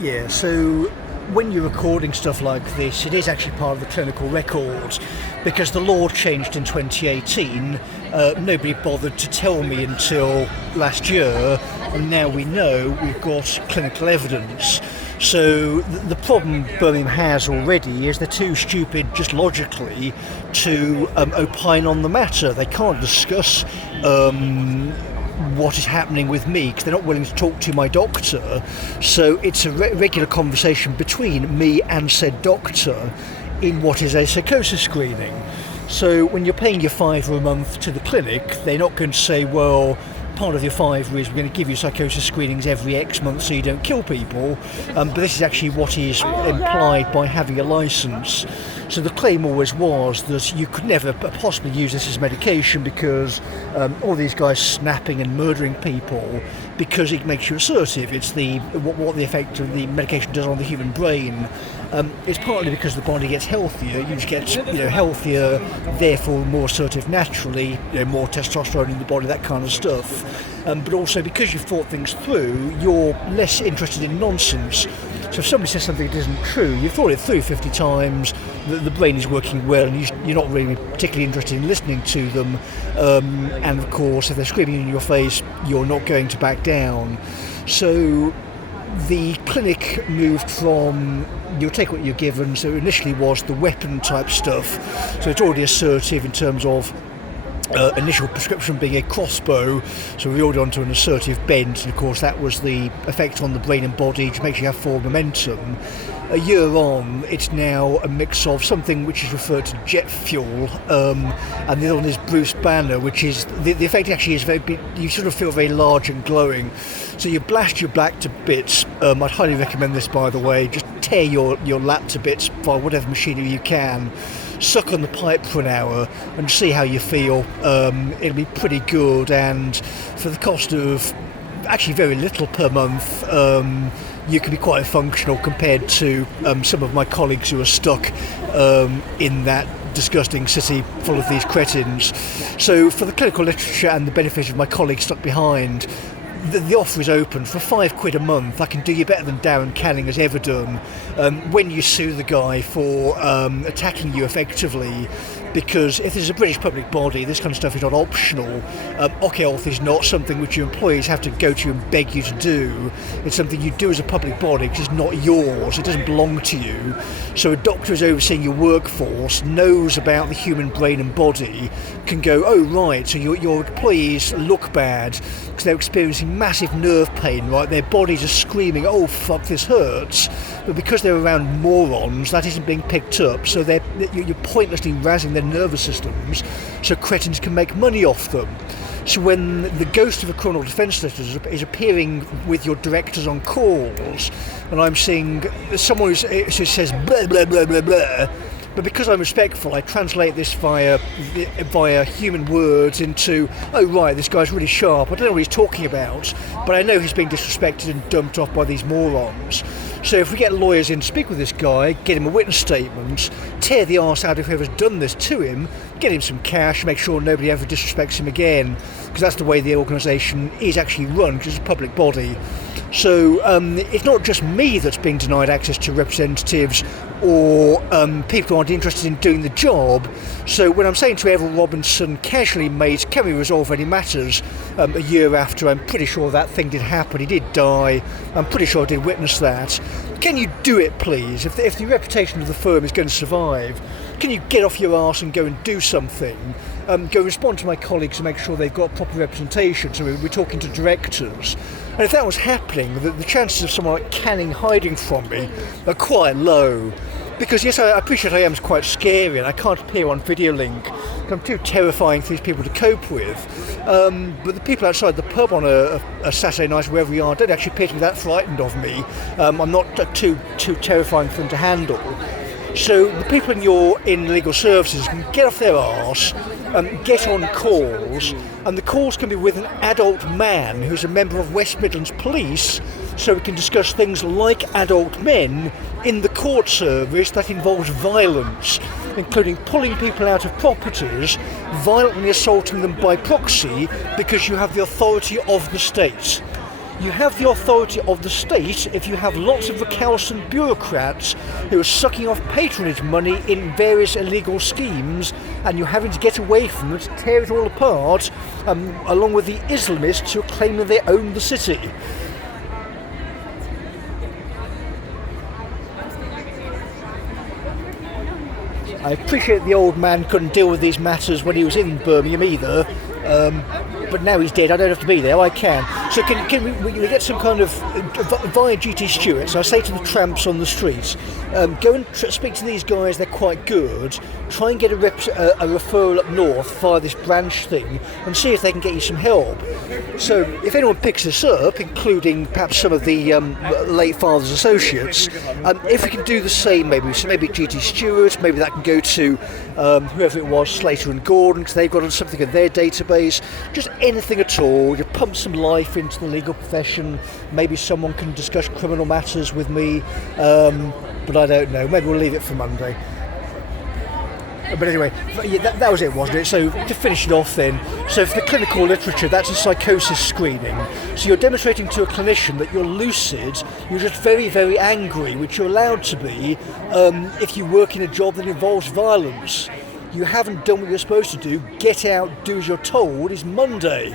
Yeah, so when you're recording stuff like this, it is actually part of the clinical record because the law changed in 2018. Nobody bothered to tell me until last year, and now we know we've got clinical evidence. So the problem Birmingham has already is they're too stupid just logically to opine on the matter. They can't discuss what is happening with me because they're not willing to talk to my doctor. So it's a regular conversation between me and said doctor in what is a psychosis screening. So when you're paying your £5 a month to the clinic, they're not going to say, well, part of your £5 is we're going to give you psychosis screenings every X months so you don't kill people, but this is actually what is implied by having a licence. So the claim always was that you could never possibly use this as medication because all these guys snapping and murdering people because it makes you assertive. It's what the effect of the medication does on the human brain. It's partly because the body gets healthier. You just get healthier, therefore more assertive naturally, more testosterone in the body, that kind of stuff. But also because you've thought things through, you're less interested in nonsense. So if somebody says something that isn't true, you've thought it through 50 times, the brain is working well, and you're not really particularly interested in listening to them. And of course, if they're screaming in your face, you're not going to back down. So the clinic moved from you'll take what you're given, so initially was the weapon type stuff. So it's already assertive in terms of initial prescription being a crossbow, so we already onto an assertive bent, and of course that was the effect on the brain and body to make sure you have forward momentum. A year on, it's now a mix of something which is referred to jet fuel, and the other one is Bruce Banner, which is the effect actually is very. You sort of feel very large and glowing, so you blast your back to bits. I'd highly recommend this, by the way. Just tear your lap to bits by whatever machinery you can. Suck on the pipe for an hour and see how you feel. It'll be pretty good, and for the cost of actually very little per month, you can be quite functional compared to some of my colleagues who are stuck in that disgusting city full of these cretins. So for the clinical literature and the benefit of my colleagues stuck behind, the offer is open for £5 a month. I can do you better than Darren Canning has ever done when you sue the guy for attacking you effectively, because if there's a British public body, this kind of stuff is not optional. Health is not something which your employees have to go to and beg you to do. It's something you do as a public body, which is not yours. It doesn't belong to you. So a doctor who's overseeing your workforce, knows about the human brain and body, can go, oh right, so your employees look bad because they're experiencing massive nerve pain, right? Their bodies are screaming, oh fuck, this hurts. But because they're around morons, that isn't being picked up. So you're pointlessly razzing their nervous systems so cretins can make money off them. So when the ghost of a criminal defence solicitor is appearing with your directors on calls, and I'm seeing someone who says blah blah blah blah blah, but because I'm respectful, I translate this via human words into, oh right, this guy's really sharp, I don't know what he's talking about, but I know he's being disrespected and dumped off by these morons. So if we get lawyers in to speak with this guy, get him a witness statement, tear the arse out of whoever's done this to him, get him some cash, make sure nobody ever disrespects him again, because that's the way the organisation is actually run, because it's a public body. So it's not just me that's being denied access to representatives or people who aren't interested in doing the job. So when I'm saying to Everett Robinson casually, mate, can we resolve any matters, a year after I'm pretty sure that thing did happen, he did die, I'm pretty sure I did witness that. Can you do it, please? If the reputation of the firm is going to survive, can you get off your arse and go and do something? Go respond to my colleagues and make sure they've got proper representation. So we're talking to directors. And if that was happening, the chances of someone like Canning hiding from me are quite low. Because yes, I appreciate I am quite scary and I can't appear on video link. I'm too terrifying for these people to cope with. But the people outside the pub on a Saturday night, wherever we are, don't actually appear to be that frightened of me. I'm not too terrifying for them to handle. So the people in legal services can get off their arse, get on calls, and the calls can be with an adult man who's a member of West Midlands Police, so we can discuss things like adult men in the court service that involves violence, including pulling people out of properties, violently assaulting them by proxy because you have the authority of the state. You have the authority of the state if you have lots of recalcitrant bureaucrats who are sucking off patronage money in various illegal schemes, and you're having to get away from it, tear it all apart, along with the Islamists who are claiming they own the city. I appreciate the old man couldn't deal with these matters when he was in Birmingham either, but now he's dead, I don't have to be there, I can. So can we get some kind of, via GT Stewart's, I say to the tramps on the streets, go and speak to these guys, they're quite good, try and get a referral up north via this branch thing, and see if they can get you some help. So if anyone picks this up, including perhaps some of the late father's associates, if we can do the same, maybe GT Stewart, maybe that can go to whoever it was, Slater and Gordon, because they've got something in their database, just anything at all. You pump some life into the legal profession. Maybe someone can discuss criminal matters with me, but I don't know, maybe we'll leave it for Monday. But anyway, yeah, that was it, wasn't it? So to finish it off then, so for the clinical literature, that's a psychosis screening. So you're demonstrating to a clinician that you're lucid, you're just very, very angry, which you're allowed to be if you work in a job that involves violence. You haven't done what you're supposed to do, get out, do as you're told, is Monday.